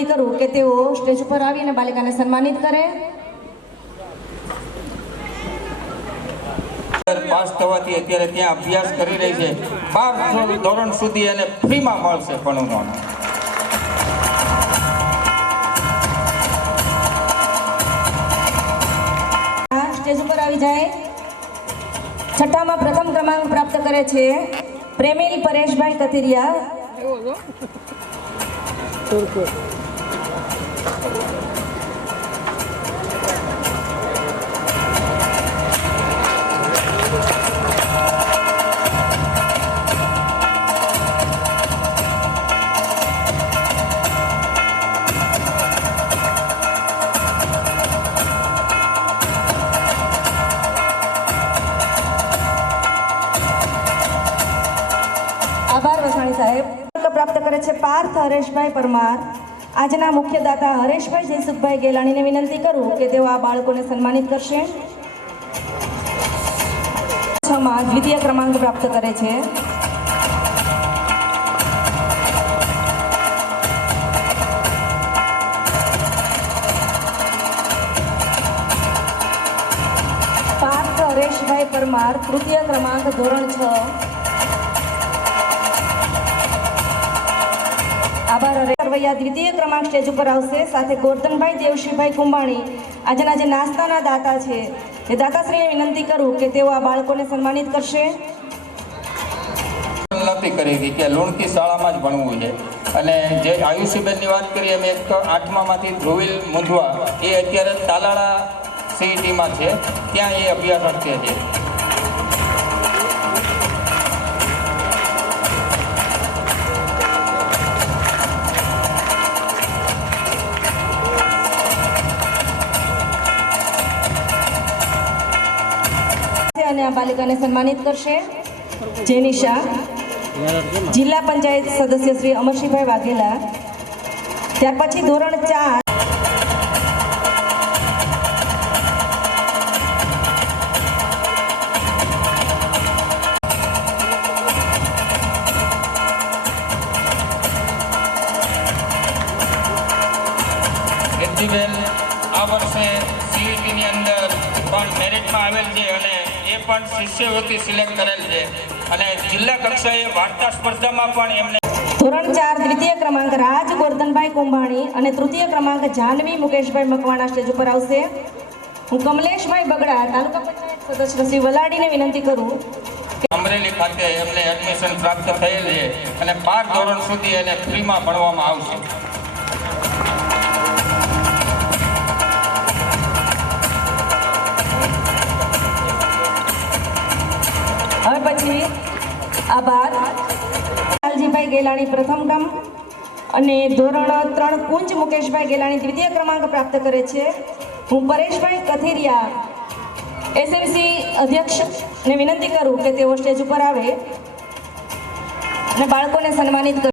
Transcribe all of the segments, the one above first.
વિનંતી કરું કે તેઓ સ્ટેજ ઉપર આવીને બાલિકાને સન્માનિત કરે। પાસ થવાથી અત્યારે ત્યાં અભ્યાસ કરી રહી છે। 12 ધોરણ સુધી એને ફ્રીમાં મળશે ભણવાનું। સ્ટેજ ઉપર આવી જાય। છઠ્ઠામાં પ્રથમ ક્રમાંક પ્રાપ્ત કરે છે પ્રેમિલ પરેશભાઈ કથિરિયા। આભાર વસાણી સાહેબ। પ્રાપ્ત કરે છે પાર્થ હરેશભાઈ પરમાર। આજના મુખ્ય દાતા હરેશભાઈ જયસુખભાઈ ગેલાણીને વિનંતી કરું કે તેઓ આ બાળકોને સન્માનિત કરશે। 6માં દ્વિતીય ક્રમાંક પ્રાપ્ત કરે છે પાર્થ હરેશભાઈ પરમાર। તૃતીય ક્રમાંક ધોરણ 6। આભાર હરેશભાઈ। દ્વિતીય ક્રમાંક સ્ટેજ ઉપર આવશે સાથે ગોરધનભાઈ દેવશ્રીભાઈ કુંભાણી। આજના જે નાસ્તાના દાતા છે એ દાતાશ્રીને વિનંતી કરું કે તેઓ આ બાળકોને સન્માનિત કરશે। નક્કી કરી હતી કે લુણકી શાળામાં જ ભણવું છે અને જે આયુષીબેનની વાત કરીએ એમ એક 8મામાંથી ધ્રુવિલ મુંધવા એ અત્યારે તાલાળા સીઈટીમાં છે, ત્યાં એ અભ્યાસ અટકે છે। અને આ બાલિકાને સન્માનિત કરશે જેનિશા। જિલ્લા પંચાયત સદસ્ય શ્રી અમરસિંહભાઈ વાઘેલા। ત્યાર પછી ધોરણ 4 રિદ્ધિબેન આ વર્ષે સીઈટીની અંદર પણ મેરિટમાં આવેલ છે અને એ પણ શિષ્યવૃત્તિ સિલેક્ટ કરેલ છે અને જિલ્લા કક્ષાએ વાર્તા સ્પર્ધામાં પણ એમને ધોરણ 4 દ્વિતીય ક્રમાંક રાજ ગોરધનભાઈ કુંભાણી અને તૃતીય ક્રમાંક જાનવી મુકેશભાઈ મકવાણા સ્ટેજ ઉપર આવશે। હું કમલેશભાઈ બગડા તાલુકા પંચાયત સદસ્ય શ્રી વલાડીને વિનંતી કરું અમરેલી ખાતે એમને એડમિશન પ્રાપ્ત થયેલ છે અને 12 ધોરણ સુધી એને ફ્રીમાં ભણવામાં આવશે। હવે પછી આભાર લાલજીભાઈ ગેલાણી પ્રથમ ક્રમ અને ધોરણ 3 કુંજ મુકેશભાઈ ગેલાણી દ્વિતીય ક્રમાંક પ્રાપ્ત કરે છે। હું પરેશભાઈ કથિરિયા એસએમસી અધ્યક્ષને વિનંતી કરું કે તેઓ સ્ટેજ ઉપર આવે અને બાળકોને સન્માનિત કરે।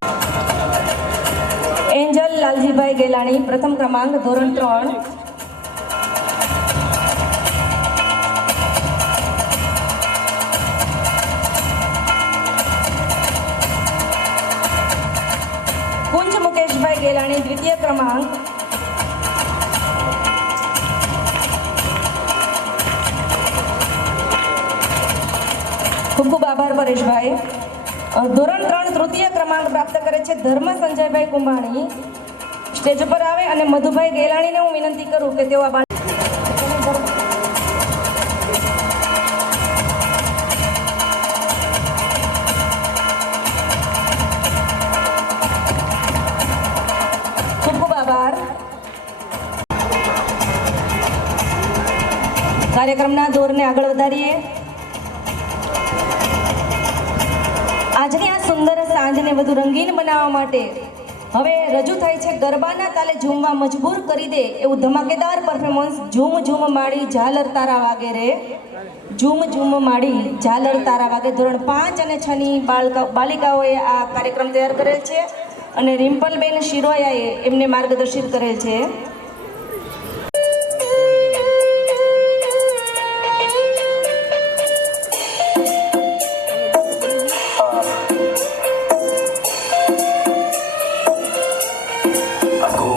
એન્જલ લાલજીભાઈ ગેલાણી પ્રથમ ક્રમાંક ધોરણ 3। કુંજ મુકેશભાઈ ગેલાણી દ્વિતીય ક્રમાંક। ખૂબ ખૂબ આભાર પરેશભાઈ। ધોરણ 3 તૃતીય ક્રમાંક પ્રાપ્ત કરે છે ધર્મ સંજયભાઈ કુંભાણી। સ્ટેજ ઉપર આવે અને મધુભાઈ ગેલાણીને હું વિનંતી કરું કે તેઓ આ કાર્યક્રમના દોરને આગળ વધારીએ। આજની આ સુંદર સાંજને વધુ રંગીન બનાવવા માટે હવે રજૂ થાય છે ગરબાના તાલે ઝૂમવા મજબૂર કરી દે એવું ધમાકેદાર પરફોર્મન્સ ઝૂમ ઝૂમ માડી ઝાલર તારા વાગે રે। ઝૂમ ઝૂમ માડી ઝાલર તારા વાગે ધોરણ 5 અને 6 ની બાલિકાઓએ આ કાર્યક્રમ તૈયાર કરેલ છે અને રિમ્પલબેન શિરોયાએ એમને માર્ગદર્શિત કરેલ છે। Go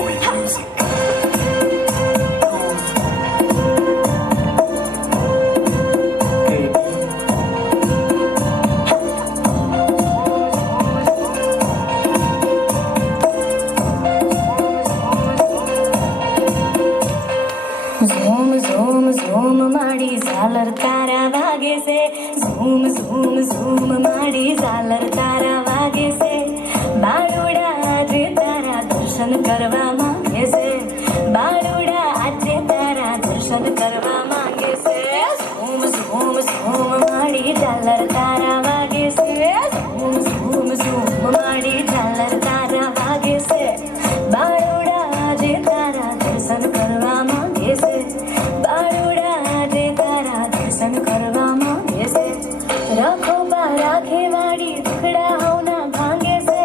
ઝાલર તારા વાગે છે, ઝૂમ ઝૂમ ઝૂમ માડી ઝાલર તારા વાગે છે, બાળોડા આજે તારા દર્શન કરવા માંગે છે, બાળોડા આજે તારા દર્શન કરવા માંગે છે, ઝૂમ ઝૂમ ઝૂમ માડી ઝાલર તારા વાગે છે, ઝૂમ ઝૂમ ઝૂમ માડી ઝાલર તારા વાગે છે, બાળોડા આજે તારા દર્શન કરવા માંગે છે, બાળોડા આજે તારા દર્શન કરવા માંગે છે, રખોબા રાખે વાળી દુખડા હવના ભાંગે છે,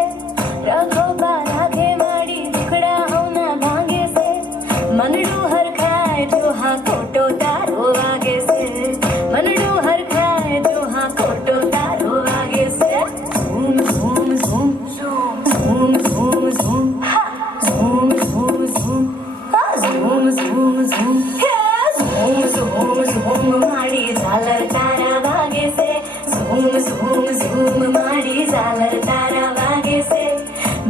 રખોબા રાખે વાળી દુખડા હવના ભાંગે છે, મનડું હરખાય જો હા ખોટો તારો વાગે છે, મનડું હરખાય જો હા ખોટો તારો વાગે છે, zoom zoom zoom zoom zoom zoom zoom zoom zoom zoom zoom zoom zoom zoom zoom માડી ઝાલર તારા વાગે છે, ઝૂમ ઝૂમ ઝૂમ માડી ઝાલર તારા વાગે છે,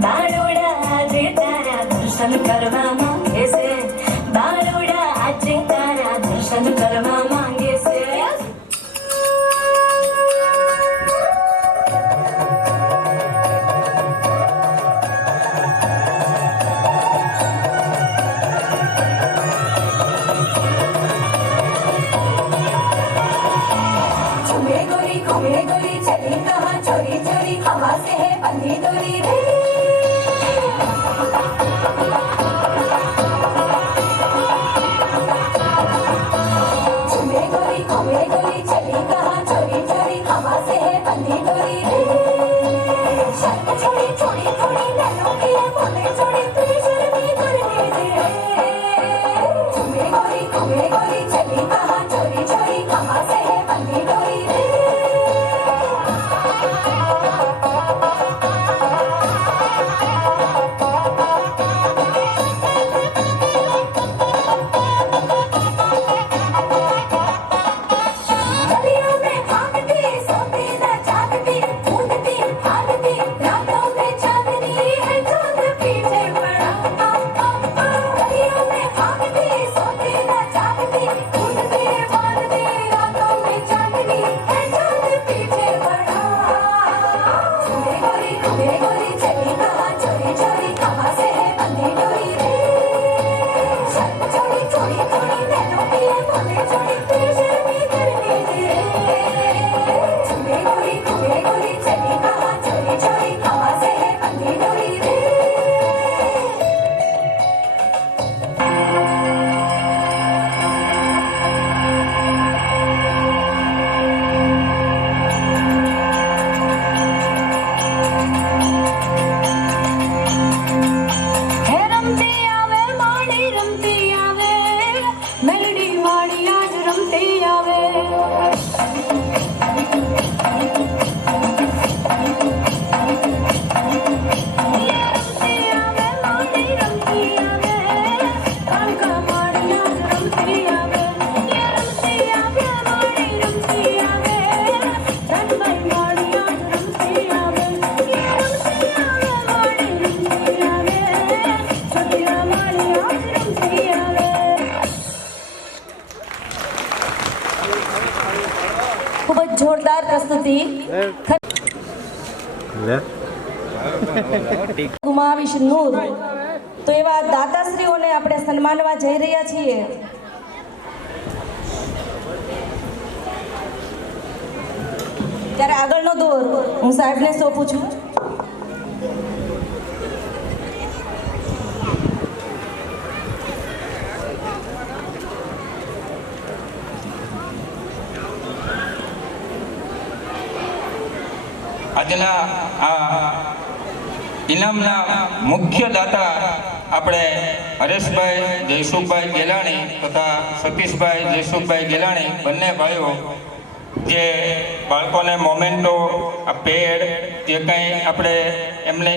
બાળોડા આજે તારા દર્શન કરવા માંગે છે, બાળોડા આજે તારા દર્શન કરવા માંગે છે. झूमे गोरी घूमे गोरी चली कहाँ चोरी चोरी हवा से है बंधी डोरी रे झूमे गोरी घूमे गोरी चली कहाँ चोरी चोरी हवा से है बंधी डोरी रे शर्म छोड़ी छोड़ी थोड़ी नैनों की है बोले छोड़ी तुझे शर्मी करने दे झूमे गोरी चली कहाँ चोरी चोरी हवा से है बंधी डोरी रे गलियों में भागती सोती न जागती कूदती भागती रातों में चांदनी है चांद पीछे पड़ा गलियों में भागती सोती न जागती कूदती भागती रातों में चांदनी है चांद पीछे पड़ा घूमे गोरी चली कहाँ चोरी चोरी कहाँ से है बंधी डोरी रे शर्म छोड़ी छोड़ी थोड़ी नैनों की है बोले छोड़ी तेरी शर्मी करने दे झूमे गोरी चली कहाँ चोरी चोरी कहाँ से है बंधी डोरी रे હે રમતી આવે માડી રમતી આવે મેલડી વાળી આજ રમતી આવે રમતી આવે માડી રમતી આવે કાળકા માડી આજ રમતી આવે રમતી આવે માડી રમતી આવે રણભાઈ માડી આજ રમતી આવે રમતી આવે માડી રમતી આવે છોકરા માડી આજ રમતી આવે. ખૂબ જ જોરદાર પ્રસ્તુતિ. ગુમાવીશ નૂર. તો એવા દાતાશ્રીઓને આપણે સન્માનવા જઈ રહ્યા છીએ. ત્યારે આગળનો દોર હું સાહેબને સોંપું છું. આજના આ ઇનામના મુખ્ય દાતા આપણે હરેશભાઈ જયસુખભાઈ ગેલાણી તથા સતીશભાઈ જયસુખભાઈ ગેલાણી બંને ભાઈઓ જે બાળકોને મોમેન્ટો આ પેડ જે કંઈ આપણે એમને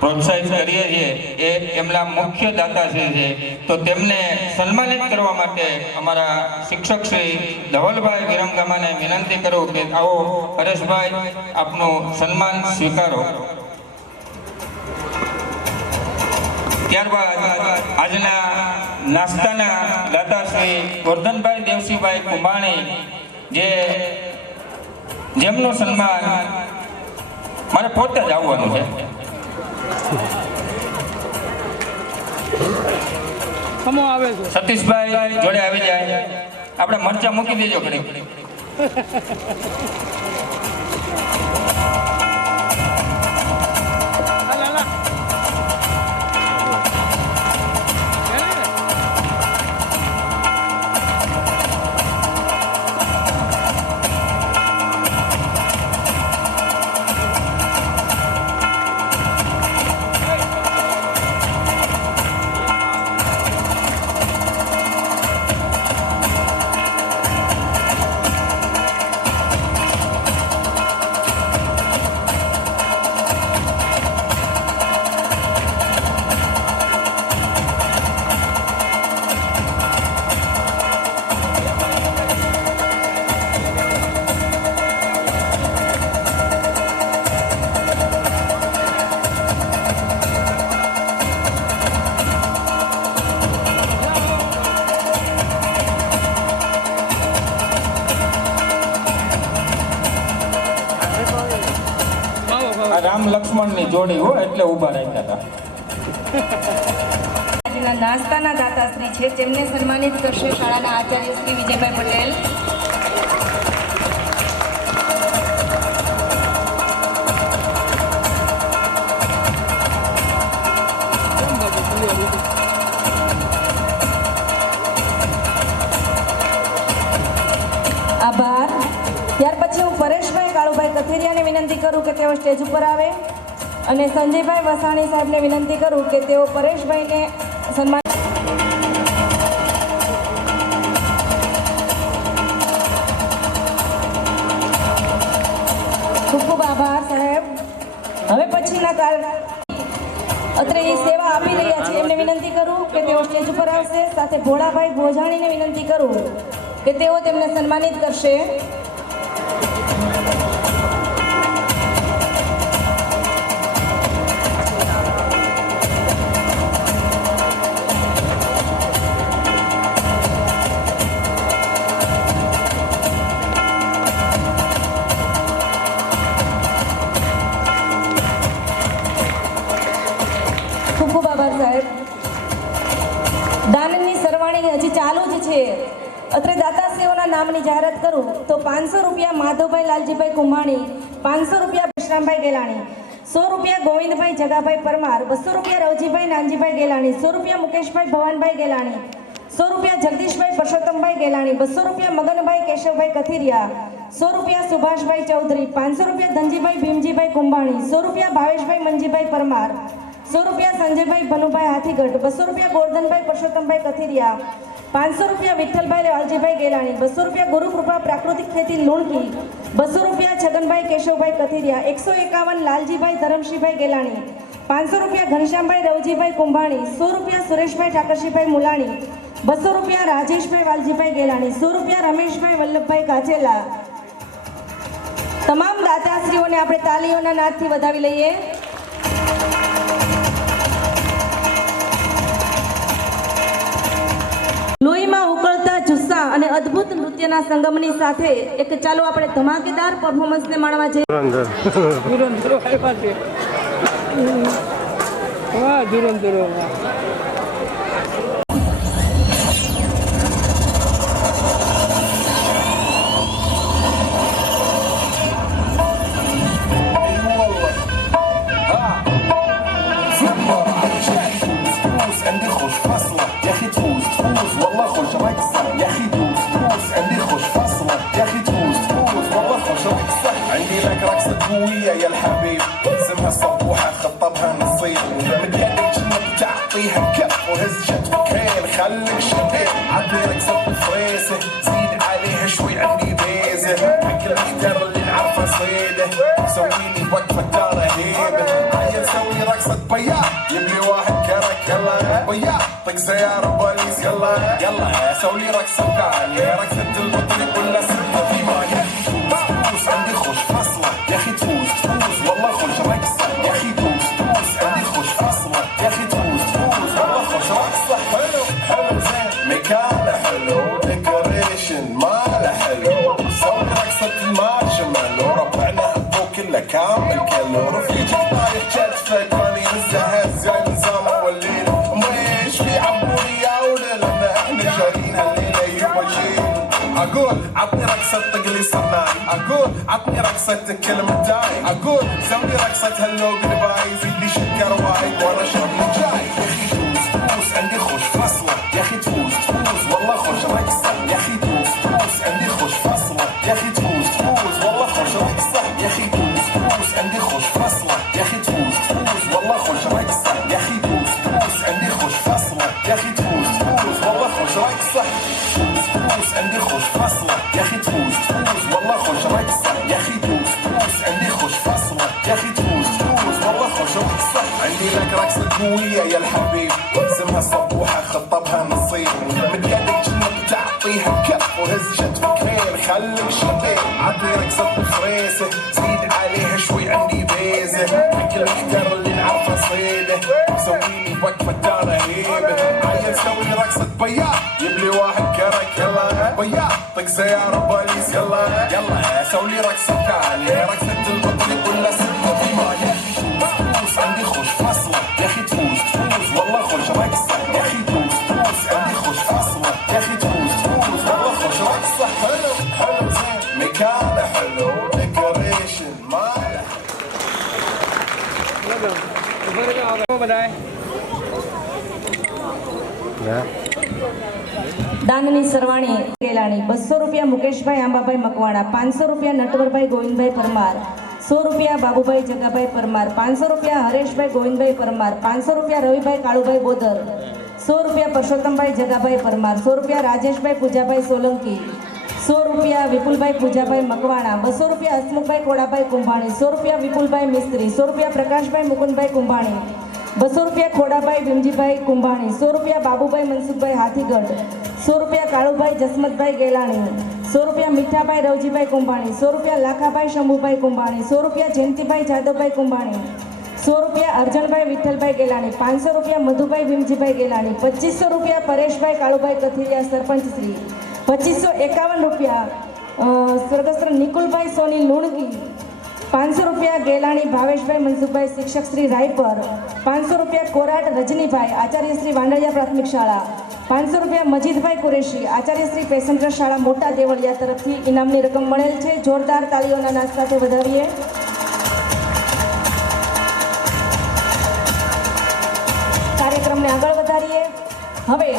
પ્રોત્સાહિત કરીએ છીએ એ એમના મુખ્ય દાતાશ્રી છે. તો તેમને સન્માનિત કરવા માટે અમારા શિક્ષક શ્રી ધવલભાઈ વિરમગામાને વિનંતી કરું કે આવો હરેશભાઈ આપનું સન્માન સ્વીકારો. ત્યારબાદ આજના નાસ્તાના દાતા શ્રી ગોરધનભાઈ દેવસિંહભાઈ કુંભાણી જેમનું સન્માન મારે પોતે જ આવવાનું છે. સતીશભાઈ જોડે આવી જાય. આપણે મરચા મૂકી દેજો ઘડી. રામ લક્ષ્મણની જોડી હો એટલે ઊભા રાખ્યા હતા. આજના નાસ્તાના દાતાશ્રી છે જેમને સન્માનિત કરશે શાળાના આચાર્ય શ્રી વિજયભાઈ પટેલ. આભાર. ત્યાર પછી હું પરેશભાઈ કાળુભાઈ કથિરિયાને વિનંતી કરું કે તેઓ સ્ટેજ ઉપર આવે અને સંજયભાઈ વસાણી સાહેબને વિનંતી કરું કે તેઓ પરેશભાઈને સન્માન. ખૂબ ખૂબ આભાર સાહેબ. હવે પછીના અત્રે એ સેવા આપી રહ્યા છે એમને વિનંતી કરું કે તેઓ સ્ટેજ ઉપર આવશે. સાથે ભોળાભાઈ ભોજાણીને વિનંતી કરું કે તેઓ તેમને સન્માનિત કરશે. ખૂબ ખૂબ આભાર સાહેબ. દાનની સરવાણી હજી ચાલુ જ છે. અત્રે દાતાશ્રીઓના નામની જાહેરાત કરું તો 500 રૂપિયા માધવભાઈ લાલજીભાઈ કુંભાણી, 500 રૂપિયા વિશ્રામભાઈ ગેલાણી, 100 રૂપિયા ગોવિંદભાઈ જગાભાઈ પરમાર, 200 રૂપિયા રવજીભાઈ નાનજીભાઈ ગેલાણી, 100 રૂપિયા મુકેશભાઈ ભવાનભાઈ ગેલાણી, 100 રૂપિયા જગદીશભાઈ પરસોત્તમભાઈ ગેલાણી, 200 રૂપિયા મગનભાઈ કેશવભાઈ કથિરિયા, 100 રૂપિયા સુભાષભાઈ ચૌધરી, 500 રૂપિયા ધનજીભાઈ ભીમજીભાઈ કુંભાણી, 100 રૂપિયા ભાવેશભાઈ મંજીભાઈ પરમાર, 100 રૂપિયા સંજયભાઈ ભનુભાઈ હાથીગઢ, 200 રૂપિયા ગોરધનભાઈ પરસોત્તમભાઈ કથિરિયા, 500 રૂપિયા વિઠ્ઠલભાઈ લાલજીભાઈ ગેલાણી, 200 રૂપિયા ગુરુકૃપા પ્રાકૃતિક ખેતી લુણકી, 200 રૂપિયા છગનભાઈ કેશવભાઈ કથિરિયા, 151 લાલજીભાઈ ધરમશીભાઈ ગેલાણી, 500 રૂપિયા ઘનશ્યામભાઈ રવજીભાઈ કુંભાણી, 100 રૂપિયા સુરેશભાઈ ઠાકરશીભાઈ મુલાણી, 200 રૂપિયા રાજેશભાઈ વાલજીભાઈ ગેલાણી, 100 રૂપિયા રમેશભાઈ વલ્લભભાઈ કાચેલા. તમામ દાતાશ્રીઓને આપણે તાલીઓના નાદથી વધાવી લઈએ. લોહીમાં ઉકળતા જુસ્સા અને અદ્ભુત નૃત્યના સંગમની સાથે એક ચાલો આપણે ધમાકેદાર પરફોર્મન્સને માણવા જઈએ. ધુરંધરો આવ્યા છે. વાહ ધુરંધરો. يا الحبيب اسمها صبوحة خطبها نصيب من يدك جنب تعطيها كف وهز جت وكيل خليك شبيب عدي لك صب الفريسة زيد عليها شوي عندي بيزة اكل اكتر اللي نعرفه صيده سويلي وقفة دار هيبة عيل سوي رقصة بياض يبلي واحد كرك يلا بياض طق سيارة بوليس يلا يلا سوي رقصة كالية رقصة المطرب ولا سلطة في مالي فلوس عندي خوش فصلة يا اخي تفوز تفوز والله خوش رقصة يا اخي تفوز تفوز عندي خوش فصلة يا اخي تفوز تفوز والله خوش رقصة حلو حلو زين مكانه حلو ديكوريشن ماله حلو كامل كله رفيجك طايح جد فكرني الزهر زي نظامه والليل مش في عبوري يا ولد لما احنا جايين هالليله يوجين اقول عطني رقصه طقلي صناي اقول عطني رقصه كلمه داي اقول سوي رقصه هلو باي زيد لي شكر وايد وانا اشرب لي جاي يا اخي تفوز تفوز عندي خوش فصله يا اخي تفوز تفوز والله خوش رقصه يا اخي تفوز تفوز عندي خوش فصله يا اخي تفوز تفوز والله خوش رقصه يا اخي تفوز تفوز عندي خوش فصله يا اخي تفوز تفوز والله خوش رقصه يا اخي تفوز تفوز عندي خوش فصله يا اخي تفوز تفوز والله خوش رقصه تفوز عندي خوش فصله يا اخي تفوز تفوز والله خوش رقصه يا اخي تفوز تفوز عندي خوش فصله يا اخي تفوز تفوز والله خوش رقصه عندي لك رقصه قويه يا الحبيب اسمها صبوحه خطبها نصيب من يدك جنب تعطيها كف وهز شتفك خير خليك شبيب عطني رقصه فريسه زيد عليها شوي عندي بيزه كل الحجر اللي نعرفه صيده مسويني وقفه دار هيبه عيل سوي رقصه بياض جيب لي واحد كرك يلا بياض طق سياره بوليس يلا يلا سوي رقصه ثانيه رقصه البطل ولا سته ضمان يا اخي تفوز عندي خوش فصله يا اخي تفوز تفوز والله خوش رقصه يا اخي تفوز تفوز عندي خوش فصله يا اخي تفوز تفوز والله خوش رقصه حلو حلو زين مكانه حلو ديكوريشن ماله બધાય દાનની સરવાણી ગેલાણી 200 રૂપિયા મુકેશભાઈ આંબાભાઈ મકવાણા 500 રૂપિયા નટવરભાઈ ગોવિંદભાઈ પરમાર 100 રૂપિયા બાબુભાઈ જગાભાઈ પરમાર 500 રૂપિયા હરેશભાઈ ગોવિંદભાઈ પરમાર 500 રૂપિયા રવિભાઈ કાળુભાઈ બોદર 100 રૂપિયા પરસોત્તમભાઈ જગાભાઈ પરમાર 100 રૂપિયા રાજેશભાઈ પૂજાભાઈ સોલંકી 100 રૂપિયા વિપુલભાઈ પૂજાભાઈ મકવાણા 200 રૂપિયા હસમુખભાઈ કોડાભાઈ કુંભાણી 100 રૂપિયા વિપુલભાઈ મિસ્ત્રી 100 રૂપિયા પ્રકાશભાઈ મુકુંદભાઈ કુંભાણી 200 રૂપિયા ખોડાભાઈ ભીમજીભાઈ કુંભાણી 100 રૂપિયા બાબુભાઈ મનસુખભાઈ હાથીગઢ 100 રૂપિયા કાળુભાઈ જસમતભાઈ ગેલાણી 100 રૂપિયા મીઠાભાઈ રવજીભાઈ કુંભાણી 100 રૂપિયા લાખાભાઈ શંભુભાઈ કુંભાણી 100 રૂપિયા જયંતિભાઈ જાદવભાઈ કુંભાણી 100 રૂપિયા અર્જણભાઈ વિઠ્ઠલભાઈ ગેલાણી 500 રૂપિયા મધુભાઈ ભીમજીભાઈ ગેલાણી 2500 રૂપિયા પરેશભાઈ કાળુભાઈ કથિરિયા સરપંચશ્રી 2551 રૂપિયા સ્વર્ગસ્થ નિકુલભાઈ સોની લુણકી 500 રૂપિયા ગેલાણી ભાવેશભાઈ મનસુખભાઈ શિક્ષક શ્રી રાયપર 500 રૂપિયા કોરાટ રજનીભાઈ આચાર્ય શ્રી વાંડળિયા પ્રાથમિક શાળા 500 રૂપિયા મજીદભાઈ કુરેશી આચાર્ય શ્રી પેસેન્જર શાળા મોટા દેવળિયા તરફથી ઇનામની રકમ મળેલ છે જોરદાર તાળીઓના નાદ સાથે વધાવીએ કાર્યક્રમને આગળ વધારીએ હવે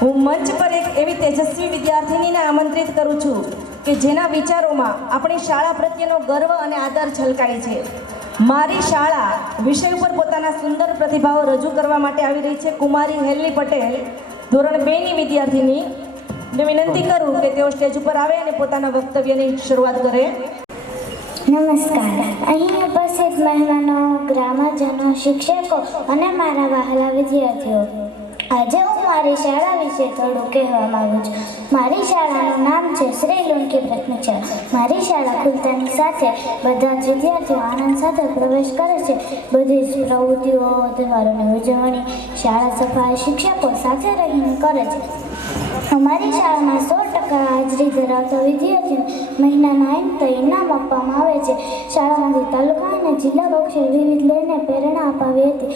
હું મંચ પર એક એવી તેજસ્વી વિદ્યાર્થીનીને આમંત્રિત કરું છું કે જેના વિચારોમાં આપણી શાળા પ્રત્યેનો ગર્વ અને આદર છલકાય છે મારી શાળા વિષય ઉપર પોતાના સુંદર પ્રતિભાવો રજૂ કરવા માટે આવી રહી છે કુમારી હેલી પટેલ ધોરણ 2 ની વિદ્યાર્થીની મેં વિનંતી કરું કે તેઓ સ્ટેજ ઉપર આવે અને પોતાના વક્તવ્યની શરૂઆત કરે નમસ્કાર અહીં ઉપસ્થિત મહેમાનો ગ્રામજનો શિક્ષકો અને મારા વહાલા વિદ્યાર્થીઓ આજે હું મારી શાળા વિશે થોડું કહેવા માગું છું મારી શાળાનું નામ છે શ્રી લુણકી પ્રાથમિક શાળા મારી શાળા ખુલતાની સાથે બધા જ વિદ્યાર્થીઓ આનંદ સાથે પ્રવેશ કરે છે બધી જ પ્રવૃત્તિઓ તહેવારોની ઉજવણી શાળા સફાઈ શિક્ષકો સાથે રહીને કરે છે અમારી શાળામાં 100% હાજરી ધરાવતા વિદ્યાર્થીઓને મહિનાના અંતે ઇનામ આપવામાં આવે છે શાળામાંથી તાલુકા અને જિલ્લા કક્ષાએ વિવિધ લઈને પ્રેરણા અપાવી હતી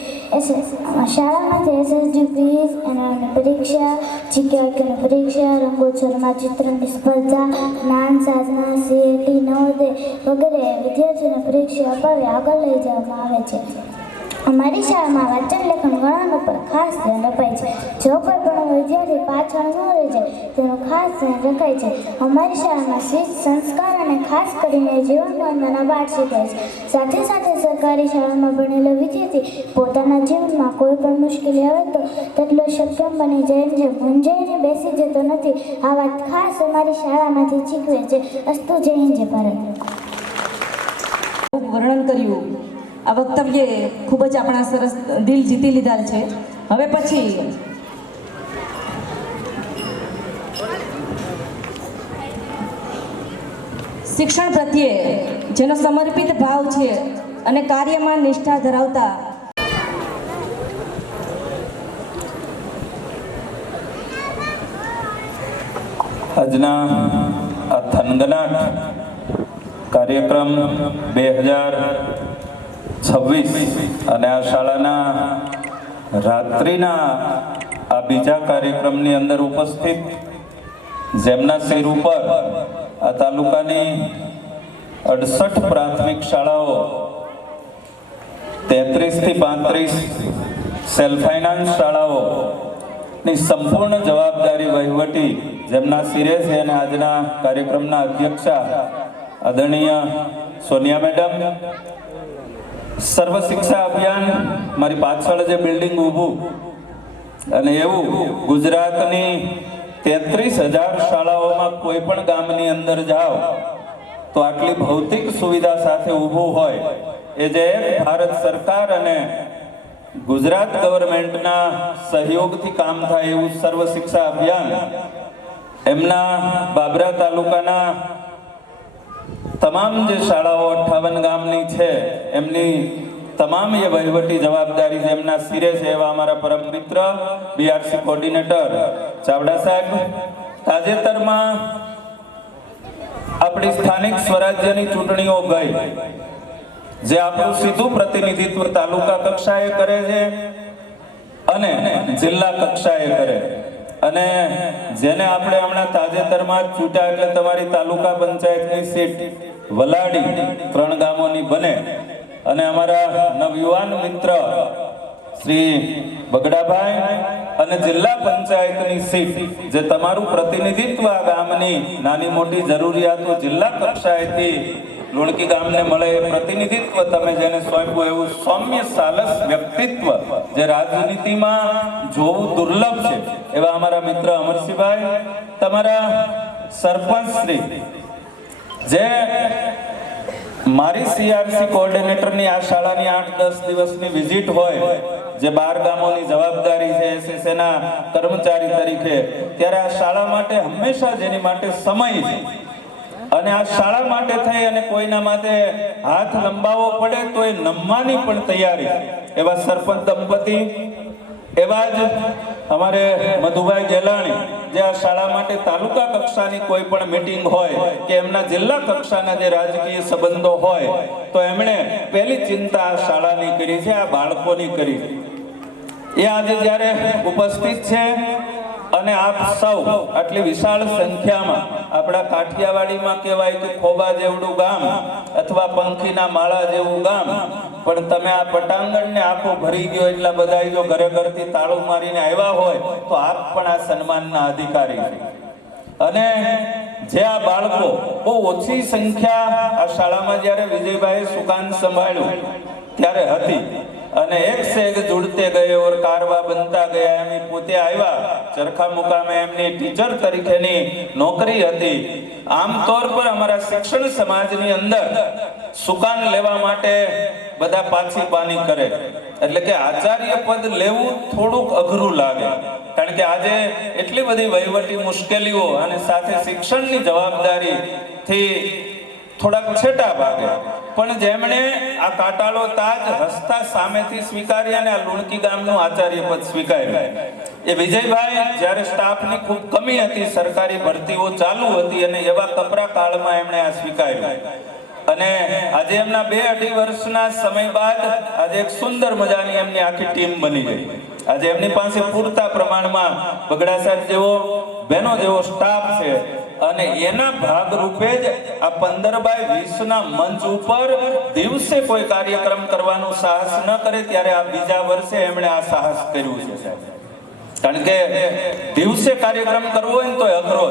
શાળામાંથી SSD ક્વિઝ એનાની પરીક્ષા જીકેની પરીક્ષા રંગોત્સવમાં ચિત્રની સ્પર્ધા જ્ઞાન સાધના CAT નવોદય વગેરે વિદ્યાર્થીઓને પરીક્ષા અપાવી આગળ લઈ જવામાં આવે છે અમારી શાળામાં વાંચન લેખન ગણન ઉપર ખાસ ધ્યાન અપાય છે જો કોઈ પણ વિદ્યાર્થી પાછળ ન રહી જાય તેનું ખાસ ધ્યાન રખાય છે અમારી શાળામાં શિસ્ત સંસ્કાર અને ખાસ કરીને જીવનબંધના પાઠ શીખવાય છે સાથે સાથે સરકારી શાળામાં ભણેલો વિદ્યાર્થી પોતાના જીવનમાં કોઈ પણ મુશ્કેલી આવે તો તેટલો સક્ષમ બની જાય છે મૂંઝાઈને બેસી જતો નથી આ વાત ખાસ અમારી શાળામાંથી શીખવે છે અસ્તુ જય હિન્દ જય ભારત વર્ણન કર્યું આ વક્તવ્યે ખૂબ જ આપણા સરસ દિલ જીતી લીધા છે હવે પછી શિક્ષણ પ્રત્યે જેનો સમર્પિત ભાવ છે અને કાર્યમાં નિષ્ઠા ધરાવતા આજના આ થનગનાટ કાર્યક્રમ 2026 અને આ શાળાના રાત્રિના આ બીજા કાર્યક્રમની અંદર ઉપસ્થિત જેમના સિર ઉપર આ તાલુકાની 68 પ્રાથમિક શાળાઓ 33 થી 35 સેલ્ફ ફાઇનાન્સ શાળાઓની સંપૂર્ણ જવાબદારી વહીવટી જેમના સિરે છે અને આજના કાર્યક્રમના અધ્યક્ષા આદરણીય સોનિયા મેડમ, સર્વ શિક્ષા અભિયાન મારી પાછળ જે બિલ્ડિંગ ઊભું અને એવું ગુજરાતની 33,000 શાળાઓમાં કોઈ પણ ગામની અંદર જાઓ તો આટલી ભૌતિક સુવિધા સાથે ઊભું હોય એ જે ભારત સરકાર અને ગુજરાત ગવર્મેન્ટના સહયોગથી કામ થાય એવું સર્વ શિક્ષા અભિયાન એમના બાબરા તાલુકાના તમામ જે શાળાઓ 58 ગામની છે એમની તમામ એ વહીવટી જવાબદારી જેમના સિરે છે એવા અમારા પરમ મિત્ર બીઆરસી કોર્ડિનેટર ચાવડા સાહેબ, તાજેતરમાં આપણી સ્થાનિક સ્વરાજ્યની ચૂંટણીઓ ગઈ જે આપણું સીધું પ્રતિનિધિત્વ તાલુકા કક્ષાએ કરે છે અને જિલ્લા કક્ષાએ કરે અને જેને આપણે હમણાં તાજેતરમાં ચૂંટ્યા એટલે તમારી તાલુકા પંચાયતની સીટ વલાડી 3 ગામોની બને અને અમારા નવયુવાન મિત્ર શ્રી બગડાભાઈ અને જિલ્લા પંચાયતની સીટ જે તમારું પ્રતિનિધિત્વ આ ગામની નાની મોટી જરૂરિયાતો જિલ્લા કક્ષાએથી લુણકી ગામને મળે એ પ્રતિનિધિત્વ તમે જેને સોંપ્યું એવું સૌમ્ય સાલસ વ્યક્તિત્વ જે રાજનીતિમાં જોવું દુર્લભ છે એવા અમારા મિત્ર અમરસિંહભાઈ, તમારા સરપંચ શ્રી જે મારી સીઆરસી કોઓર્ડિનેટરની આ શાળાની 8-10 દિવસની વિઝિટ હોય જે 12 ગામોની જવાબદારી છે એસએસએના કર્મચારી તરીકે, ત્યારે આ શાળા માટે હંમેશા જેની માટે સમય છે અને આ શાળા માટે થઈ અને કોઈના માટે હાથ લંબાવવો પડે તો એ નમવાની પણ તૈયારી એવા સરપંચ દંપતી, એવા જ અમારે મધુભાઈ ગેલાણી જે આ શાળા માટે તાલુકા કક્ષાની કોઈ પણ મીટિંગ હોય કે એમના જિલ્લા કક્ષાના જે રાજકીય સંબંધો હોય તો એમણે પહેલી ચિંતા આ શાળાની કરી છે, આ બાળકોની કરી. એ આજે જ્યારે ઉપસ્થિત છે અને આપ સૌ આટલી વિશાળ સંખ્યામાં આપણા કાઠિયાવાડીમાં કહેવાય કે ખોબા જેવડું ગામ અથવા પંખીના માળા જેવું ગામ, પણ તમે આ પટાંગણને આખો ભરી ગયો એટલા બધા જો ઘરે ઘરથી તાળું મારીને આવ્યા હોય તો આપ પણ આ સન્માનના અધિકારી છે. અને જે આ બાળકો બહુ ઓછી સંખ્યા આ શાળામાં જ્યારે વિજયભાઈએ સુકાન સંભાળ્યું ત્યારે હતી અને એક સે એક जुड़ते गए और कारवा बनता गया. એમની પોતે આવ્યા ચરખા મુકામે એમની ટીચર તરીકેની નોકરી હતી. આમ તौर પર અમારા શિક્ષણ સમાજની અંદર સુકાન લેવા માટે બધા પાછી પાની કરે એટલે કે આચાર્ય પદ લેવું થોડુંક અઘરું લાગે, કારણ કે આજે એટલી બધી વહીવટી મુશ્કેલીઓ અને સાથે શિક્ષણની જવાબદારીથી થોડાક છેટા ભાગે, પણ જેમણે આ કાટાળો તાજ હસતા સામેથી સ્વીકાર્યા અને આ લુણકી ગામનું આચાર્ય પદ સ્વીકાર્યું એ વિજયભાઈ જ્યારે સ્ટાફની ખૂબ કમી હતી, સરકારી ભરતીઓ ચાલુ હતી અને એવા કપરા કાળમાં એમણે આ સ્વીકાર્યું અને આજે એમના 2-2.5 વર્ષના સમય બાદ આજે એક સુંદર મજાની એમની આખી ટીમ બની ગઈ. આજે એમની પાસે પૂરતા પ્રમાણમાં બગડા સાહેબ જેવો બહેનો જેવો સ્ટાફ છે અને એના ભાગરૂપે જ આ 15x20 ના મંચ ઉપર દિવસે કોઈ કાર્યક્રમ કરવાનું સાહસ ન કરે ત્યારે આ બીજા વર્ષે એમણે આ સાહસ કર્યું છે સાહેબ, કારણ કે દિવસે કાર્યક્રમ કરવો હોય ને તો અઘરો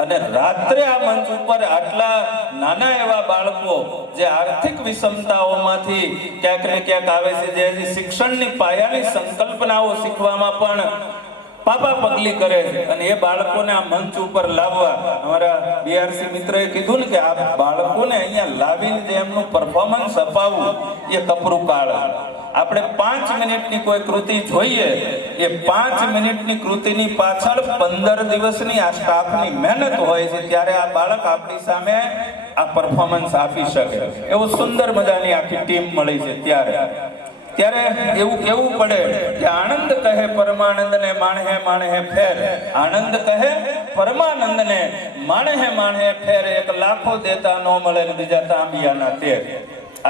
અને રાત્રે આ મંચ ઉપર આટલા નાના એવા બાળકો જે આર્થિક વિષમતાઓમાંથી ક્યાંક ને ક્યાંક આવે છે, જે શિક્ષણની પાયાની સંકલ્પનાઓ શીખવામાં પણ પાપા પગલી કરે છે અને એ બાળકોને આ મંચ ઉપર લાવવા અમારા બીઆરસી મિત્રએ કીધું ને કે આ બાળકોને અહીંયા લાવીને જે એમનું પરફોર્મન્સ અપાવવું એ કપરું કાળ. આપણે 5 મિનિટની કોઈ કૃતિ જોઈએ એ 5 મિનિટની કૃતિની પાછળ 15 દિવસની આ સ્ટાફની મહેનત હોય છે, ત્યારે આ બાળક આપણી સામે આ પરફોર્મન્સ આપી શકે એવું સુંદર મજાની આખી ટીમ મળી છે. ત્યારે એવું કેવું પડે કે આનંદ કહે પરમાનંદ ને માણહે માણહે ફેર, આનંદ કહે પરમાનંદને માણે ફેર એક લાખો દેતા ન મળે ને બીજા તાંબિયાના તેર.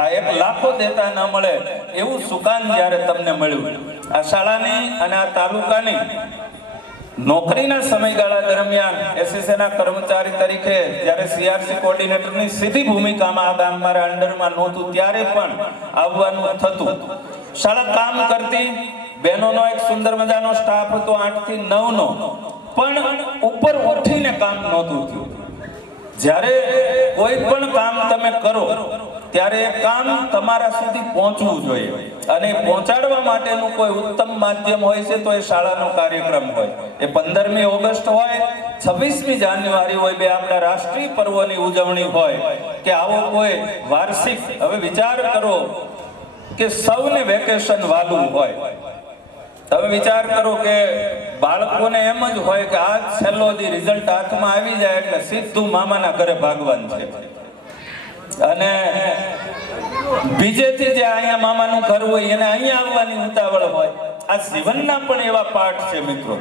આ એક લાખો દેતા ન મળે એવું સુકાન જ્યારે તમને મળ્યું. આ શાળાની અને આ તાલુકાની નોકરીના સમયગાળા દરમિયાન એસએસએના કર્મચારી તરીકે જ્યારે સીઆરસી કોર્ડિનેટરની સીધી ભૂમિકામાં આ ગામ મારા અંડરમાં નહોતું ત્યારે પણ આવવાનું થતું. શાળા કામ કરતી, બહેનોનો એક સુંદર મજાનો સ્ટાફ હતો 8 થી 9 નો, પણ ઉપર ઉઠીને કામ નહોતું થયું. જ્યારે કોઈ પણ કામ તમે કરો ત્યારે એ કામ તમારા સુધી પહોંચવું જોઈએ અને પહોંચાડવા માટેનું કોઈ ઉત્તમ માધ્યમ હોય છે તો એ શાળાનો કાર્યક્રમ હોય. એ 15મી ઓગસ્ટ હોય, 26મી જાન્યુઆરી હોય, બે આપણા રાષ્ટ્રીય પર્વોની ઉજવણી હોય કે આવો કોઈ વાર્ષિક. હવે વિચાર કરો કે સૌને વેકેશન વાલું હોય. તમે વિચાર કરો કે બાળકોને એમ જ હોય કે આ છેલ્લો દી રિઝલ્ટ હાથમાં આવી જાય એટલે સીધું મામાના ઘરે ભાગવાનું છે. અને બીજેથી જે અહીંયા મામાનું ઘર હોય એને અહીંયા આવવાની ઉતાવળ હોય. આ જીવનના પણ એવા પાઠ છે મિત્રો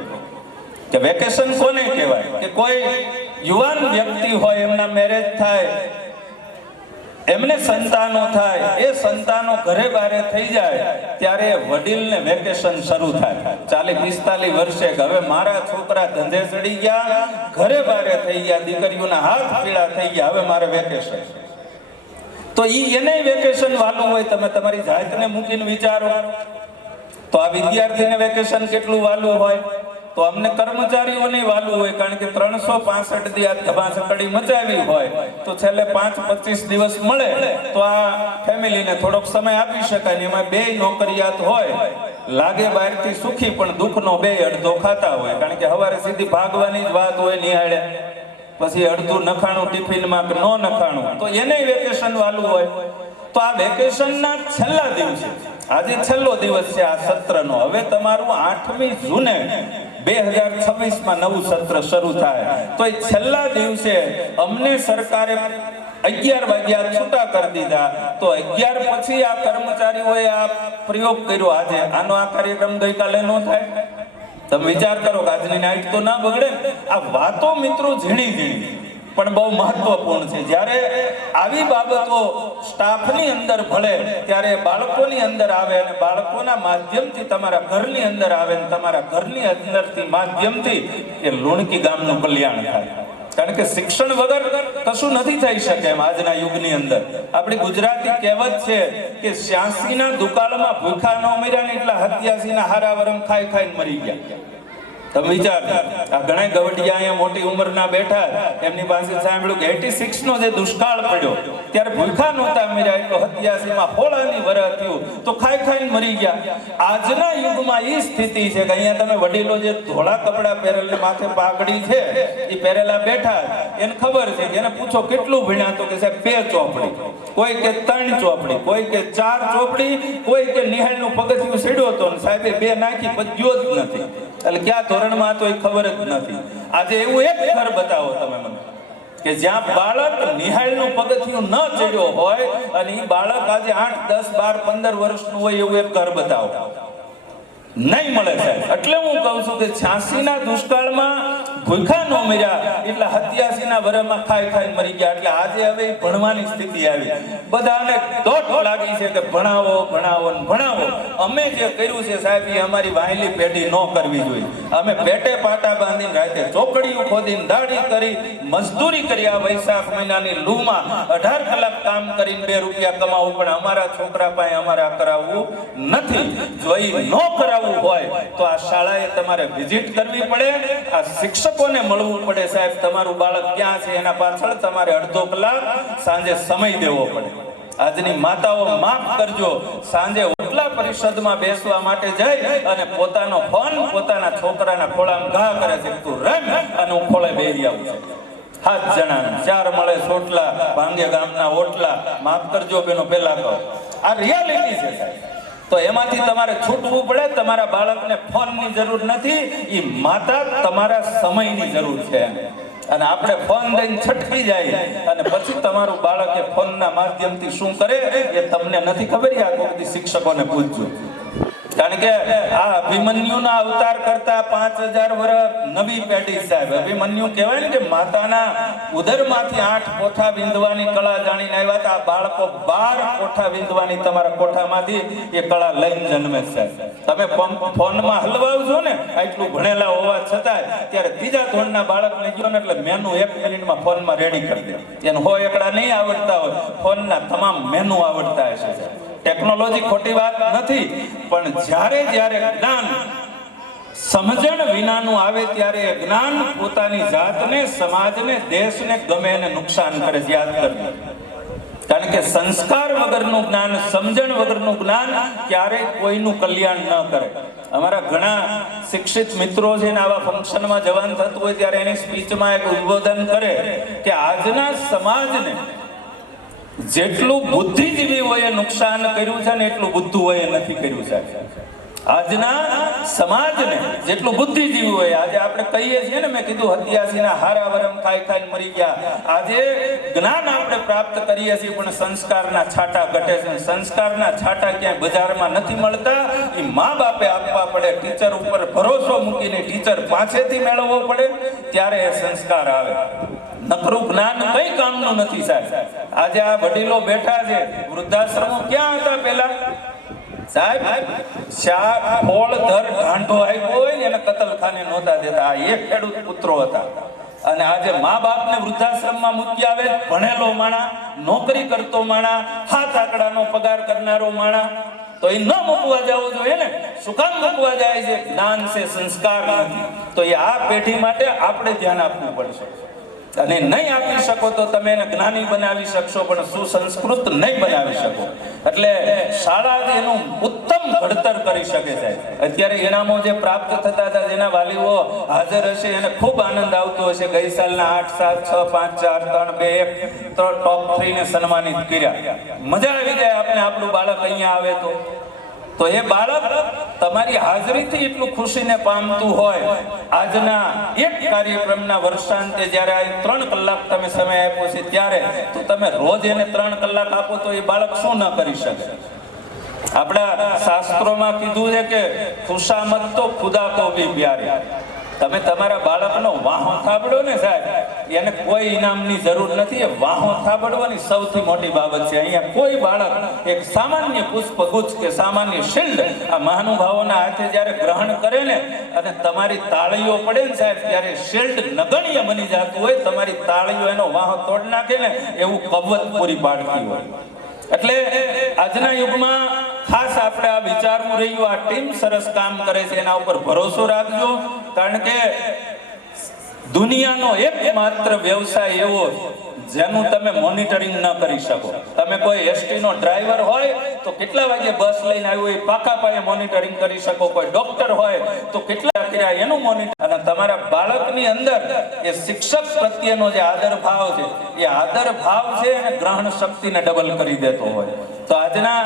કે વેકેશન કોને કહેવાય કે કોઈ યુવાન વ્યક્તિ હોય, એમના મેરેજ થાય, એમને સંતાનો થાય, એ સંતાનો ઘરે બારે થઈ જાય ત્યારે વડીલને વેકેશન શરૂ થાય. 40-45 વર્ષે હવે મારા છોકરા ધંધે ચડી ગયા, ઘરે બારે થઈ ગયા, દીકરીઓના હાથ પીળા થઈ ગયા, હવે મારે વેકેશન. તો એને વેકેશન વાલું હોય. તમે તમારી જાતને મૂકીને વિચારો તો આ વિદ્યાર્થીને વેકેશન કેટલું વાલું હોય. તો અમને કર્મચારીઓને વાલું હોય, કારણ કે 365 દી આ ધબાસકડી મચાવી હોય તો છેલ્લે 5-25 દિવસ મળે તો આ ફેમિલીને થોડોક સમય આપી શકાય. ને એમાં 2 નોકરિયાત હોય, લાગે બહારથી સુખી પણ દુઃખનો 2 અડધો ખાતા હોય. કારણ કે સવારે સીધી ભાગવાની જ વાત હોય નિહાળે, પછી અડધું નખાણું ટિફિનમાં કે ન નખાણું, તો એને વેકેશન વાલું હોય. તો આ વેકેશનના છેલ્લા દિવસે, આજે છેલ્લો દિવસ છે આ સત્રનો. હવે તમારું 8મી જૂને 2026માં નવું સત્ર શરૂ થાય. તો એ છેલ્લા દિવસે અમને સરકારે 11 વાગ્યા છૂટા કરી દીધા. તો 11 પછી આ કર્મચારીઓએ આ પ્રયોગ કર્યો. આજે આનો આ કાર્યક્રમ ગઈકાલે ન થાય. તમે વિચાર કરો કે આજની નાઈટ તો ના બગડે. આ વાતો મિત્રો ઝીણી પણ બહુ મહત્વપૂર્ણ છે. જ્યારે આવી બાબતો સ્ટાફની અંદર ભળે ત્યારે બાળકોની અંદર આવે અને બાળકોના માધ્યમથી તમારા ઘરની અંદર આવે અને તમારા ઘરની અંદરથી માધ્યમથી એ લુણકી ગામનું કલ્યાણ થાય. કારણ કે શિક્ષણ વગર કશું નથી થઈ શકે એમ આજના યુગની અંદર. આપણી ગુજરાતી કહેવત છે કે 86ના દુકાળમાં ભૂખા ન મર્યા ને એટલા 87ના હારા વરમ ખાઈને મરી ગયા. તમે વિચાર, આ ઘણા ગવડિયા અહીંયા મોટી ઉંમરના બેઠા, એમની પાસે સાંભળ્યું કે 86નો જે દુષ્કાળ પડ્યો ત્યારે ભૂખા નહોતા મર્યા, એટલો 87માં હોળાની વરહ થયું તો ખાઈને મરી ગયા. આજના યુગમાં એ સ્થિતિ છે કે અહીંયા તમે વડીલો જે ધોળા કપડા પહેરેલા, માથે પાઘડી છે એ પહેરેલા બેઠા, એને ખબર છે કે એને પૂછો કેટલું ભણ્યા, તો કે સાહેબ 2 ચોપડી, કોઈ કે 3 ચોપડી, કોઈ કે 4 ચોપડી, કોઈ કે નિહાળનું પગથિયું સીડ્યો હતો ને સાહેબે 2 નાખી પદ્યો જ નથી. એટલે ક્યાં ધોરણમાં તો એ ખબર જ નથી. આજે એવું એક ઘર બતાવો તમે મને કે જ્યાં બાળક નિહાળનું પગથિયું ન ચડ્યો હોય અને એ બાળક આજે 8, 10, 12, 15 વર્ષનું હોય એવું એક ઘર બતાવો. નહીં મળે સાહેબ. એટલે હું કહું છું કે 86ના દુષ્કાળમાં ભૂખા ન મર્યા એટલે 87ના વરમાં ખાઈને મરી ગયા. એટલે આજે હવે ભણવાની સ્થિતિ આવી. બધાને દોટ લાગી છે કે ભણાવો. અમે જે કર્યું છે સાહેબ એ અમારી વાહેલી પેઢી ન કરવી જોઈએ. અમે પેટે પાટા બાંધીને રાતે ચોકડીઓ ખોદીને દાઢી કરી મજદૂરી કરી આ વૈશાખ મહિનાની લૂમાં 18 કલાક કામ કરીને 2 રૂપિયા કમાવું, પણ અમારા છોકરા પાસે અમારે આ કરાવવું નથી. જો એ ન કરાવવું હોય તો આ શાળાએ તમારે વિઝિટ કરવી પડે, આ શિક્ષકોને મળવું પડે. સાહેબ તમારું બાળક ક્યાં છે એના પાછળ તમારે અડધો કલાક સાંજે સમય દેવો પડે. આજની માતાઓ માફ કરજો, સાંજે ઓટલા પરિષદમાં બેસવા માટે જઈ અને પોતાનો ફોન પોતાના છોકરાના ખોળામાં ઘા કરે છે, તું રમ અને હું ખોળે બેસી આવું છું. 7 જણા 4 મળે સોટલા, ભાંગે ગામના ઓટલા. માફ કરજો બેનો, પેલા કહો આ રિયાલિટી છે સાહેબ. તો એમાંથી તમારે છૂટવું પડે. તમારા બાળકને ફોનની જરૂર નથી, એ માતા તમારા સમયની જરૂર છે. અને આપણે ફોન દઈને છટકી જાય અને પછી તમારું બાળક એ ફોનના માધ્યમથી શું કરે એ તમને નથી ખબર. આ કોઈ શિક્ષકોને પૂછજો. કારણ કે આ અભિમન્યુના અવતાર કરતા 5000 વર્ષ નવી પેઢી સાહેબ. અભિમન્યુ કહેવાય ને કે માતાના ઉદરમાંથી 8 કોઠા વિંધવાની કળા જાણીને આવ્યા હતા. આ બાળકો 12 કોઠા વિંધવાની તમારા કોઠામાંથી એ કળા લઈને જન્મે છે. તમે ફોનમાં હલવાવજો ને આટલું ભણેલા હોવા છતાંય ત્યારે ત્રીજા ધોરણના બાળકને ગયો ને એટલે મેનુ 1 મિનિટમાં ફોનમાં રેડી કરી દે. એને હોય એકડા નહીં આવડતા હોય, ફોનના તમામ મેનુ આવડતા હશે. ટેકનોલોજી ખોટી વાત નથી, પણ જ્યારે જ્ઞાન સમજણ વિનાનું આવે ત્યારે જ્ઞાન પોતાની જાતને, સમાજને, દેશને ગમે એને નુકસાન કરે. યાદ કરજો, કારણ કે સંસ્કાર વગરનું જ્ઞાન, સમજણ વગરનું જ્ઞાન ક્યારેય કોઈનું કલ્યાણ ન કરે. અમારા ઘણા શિક્ષિત મિત્રો છે ને આવા ફંક્શનમાં જવાનું થતું હોય ત્યારે એની સ્પીચમાં એક ઉદ્બોધન કરે કે આજના સમાજને જેટલું બુદ્ધિજીવીઓએ નુકસાન કર્યું છે ને એટલું બુદ્ધુઓએ નથી કર્યું છે. આજના સમાજને જેટલું બુદ્ધિજીવીઓએ, આજે આપણે કહીએ છીએ ને, મેં કીધું 87ના હારા વરમ ખાઈ ખાઈને મરી ગયા. આજે જ્ઞાન આપણે પ્રાપ્ત કરીએ છીએ પણ સંસ્કારના છાંટા ઘટે છે. સંસ્કારના છાંટા ક્યાંય બજારમાં નથી મળતા, એ મા બાપે આપવા પડે. ટીચર ઉપર ભરોસો મૂકીને ટીચર પાસેથી મેળવવો પડે ત્યારે એ સંસ્કાર આવે. નકરું જ્ઞાન કઈ કામનું નથી સાહેબ. આજે આ વડીલો બેઠા છે, વૃદ્ધાશ્રમો ક્યાં હતા પેલા સાહેબ? ફોળ ધર ઢાંઢો આપ્યો હોય ને એને કતલખાને નહોતા દેતા. આ એક ખેડૂત પુત્રો હતા. અને આજે મા બાપને વૃદ્ધાશ્રમમાં મૂકી આવે, ભણેલો માણા, નોકરી કરતો માણા, 7 આંકડાનો પગાર કરનારો માણા, તો એ ન મૂકવા જવું જોઈએ ને. શું કામ મૂકવા જાય છે? જ્ઞાન છે, સંસ્કાર નથી. તો એ આ પેઢી માટે આપણે ધ્યાન આપવું પડશે. અને નહીં આપી શકો તો તમે એને જ્ઞાની બનાવી શકશો, પણ સુસંસ્કૃત નહીં બનાવી શકો. એટલે શાળા જ એનું ઉત્તમ ઘડતર કરી શકે છે. અત્યારે ઇનામો જે પ્રાપ્ત થતા હતા, જેના વાલીઓ હાજર હશે, એને ખૂબ આનંદ આવતો હશે. ગઈ સાલના 8, 7, 6, 5, 4, 3, 2, 1 ટોપ 3 ને સન્માનિત કર્યા. મજા આવી જાય આપણે. આપણું બાળક અહીંયા આવે તો એ બાળક તમારી હાજરીથી એટલું ખુશીને પામતું હોય. આજના એક કાર્યક્રમના વર્ષાંતે જ્યારે આ 3 કલાક તમે સમય આપ્યો છે ત્યારે તો તમે રોજ એને 3 કલાક આપો તો એ બાળક શું ન કરી શકે? આપણા શાસ્ત્રોમાં કીધું છે કે ખુશામત તો ખુદા કો ભી પ્યારી. તમે તમારા બાળકનો વાહો થાબડો ને સાહેબ, એને કોઈ ઇનામની જરૂર નથી. એ વાહો થાબડવાની સૌથી મોટી બાબત છે. અહીંયા કોઈ બાળક એક સામાન્ય પુષ્પગુચ્છ કે સામાન્ય શિલ્ડ આ મહાનુભાવોના હાથે જ્યારે ગ્રહણ કરે ને અને તમારી તાળીઓ પડે ને સાહેબ, ત્યારે શિલ્ડ નગણ્ય બની જતું હોય. તમારી તાળીઓ એનો વાહો તોડ નાખે ને એવું કવચ પૂરી પાડતી હોય. એટલે આજના યુગમાં ખાસ આપણે આ વિચારવું રહ્યું. આ ટીમ સરસ કામ કરે છે, એના ઉપર ભરોસો રાખજો. કારણ કે દુનિયાનો એકમાત્ર વ્યવસાય એવો જેનું તમે મોનિટરિંગ ન કરી શકો. તમે કોઈ એસટી નો ડ્રાઈવર હોય તો કેટલા વાગે બસ લઈને આવ્યો એ પાકા પાયે મોનિટરિંગ કરી શકો. કોઈ ડોક્ટર હોય તો કેટલા કર્યા એનું મોનિટર. અને તમારા બાળકની અંદર એ શિક્ષક પ્રત્યેનો જે આદર ભાવ છે, એ આદર ભાવ છે અને ગ્રહણ શક્તિને ડબલ કરી દેતો હોય. તો આજના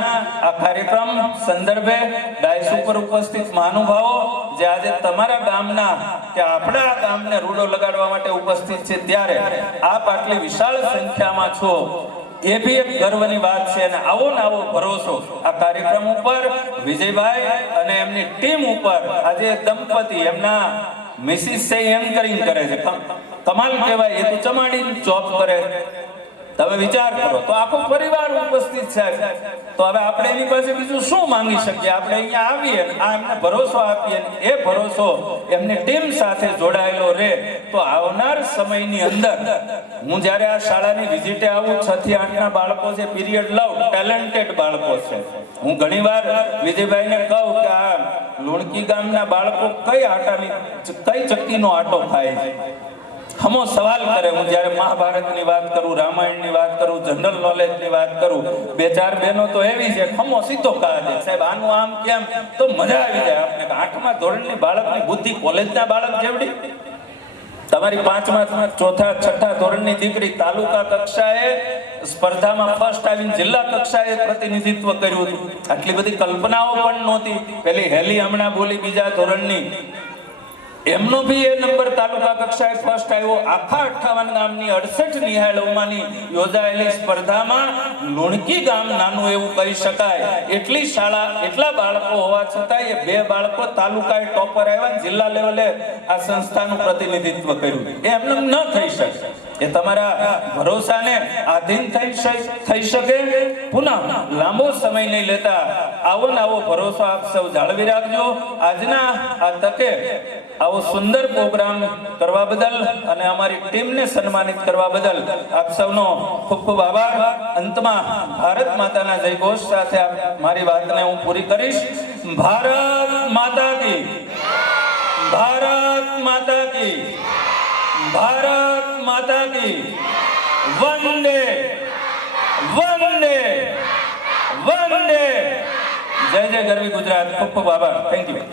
આ કાર્યક્રમ સંદર્ભે ડાયસ ઉપર ઉપસ્થિત મહાનુભાવો જે આજે તમારા ગામના કે આપણા ગામને રૂડો લગાડવા માટે ઉપસ્થિત છે, ત્યારે આપ આટલી વિશાળ સંખ્યામાં છો એ બી એક ગર્વની વાત છે. અને આવો ને આવો ભરોસો આ કાર્યક્રમ ઉપર વિજયભાઈ અને એમની ટીમ ઉપર આજે દંપતી એમના મિસિસ છે એન્કરિંગ કરે છે. કમાલ કહેવાય. એ તો ચમાડી જોબ કરે. તમે વિચાર કરો તો આખો પરિવાર ઉપસ્થિત છે. તો હવે આપણે એની પાસે બીજું શું માંગી શકીએ? આપણે અહીંયા આવીએ, આ એમને ભરોસો આપીએ, એ ભરોસો એમની ટીમ સાથે જોડાયેલો રહે તો આવનાર સમયની અંદર હું જ્યારે આ શાળાની વિઝિટે આવું, 6 થી 8 ના બાળકો છે, પીરિયડ લવ, ટેલેન્ટેડ બાળકો છે. હું ઘણીવાર વિજયભાઈને કહું કે આ લુણકી ગામના બાળકો કઈ ચક્કીનો આટો ખાય છે. હમો સવાલ કરે. હું જ્યારે મહાભારતની વાત કરું, રામાયણની વાત કરું, જનરલ નોલેજની વાત કરું, 2-4 બહેનો તો એવી છે હમો સીધો કહે છે સાહેબ આનું આમ કેમ, તો મજા આવી જાય આપણે. 8મા ધોરણની બાળકની બુદ્ધિ કોલેજના બાળક જેવડી. તમારી 5મા, 4થા, 6થા ધોરણની દીકરી તાલુકા કક્ષાએ સ્પર્ધામાં ફર્સ્ટ આવીને જિલ્લા કક્ષાએ પ્રતિનિધિત્વ કર્યું હતું. આટલી બધી કલ્પનાઓ પણ નહોતી. પેલી હેલી હમણાં બોલી 2જા ધોરણની, એમનો બી એ નંબર તાલુકા કક્ષાએ ફર્સ્ટ આવ્યો. આખા 58 ગામની 68 નિહાળોમાંની યોજાયેલી સ્પર્ધામાં લુણકી ગામ નાનું એવું કહી શકાય. એટલી શાળા, એટલા બાળકો હોવા છતાં એ 2 બાળકો તાલુકાએ ટોપર આવ્યા, જિલ્લા લેવલે આ સંસ્થાનું પ્રતિનિધિત્વ કર્યું. એ એમને ન થઈ શકે. એ તમારા ભરોસાને આધીન થઈ શકે. પુનઃ લાંબો સમય નહીં લેતા આવો ને આવો ભરોસો આપ સૌ જાળવી રાખજો. આજના આ તકે આવો સુંદર પ્રોગ્રામ કરવા બદલ અને અમારી ટીમને સન્માનિત કરવા બદલ આપ સૌનો ખૂબ ખૂબ આભાર. અંતમાં ભારત માતાના જય ઘોષ સાથે મારી વાતને હું પૂરી કરીશ. ભારત માતા કી, ભારત માતા કી, ભારત માતા કી. વંદે વંદે વંદે. જય જય ગરવી ગુજરાત. ખૂબ ખૂબ આભાર. Thank you.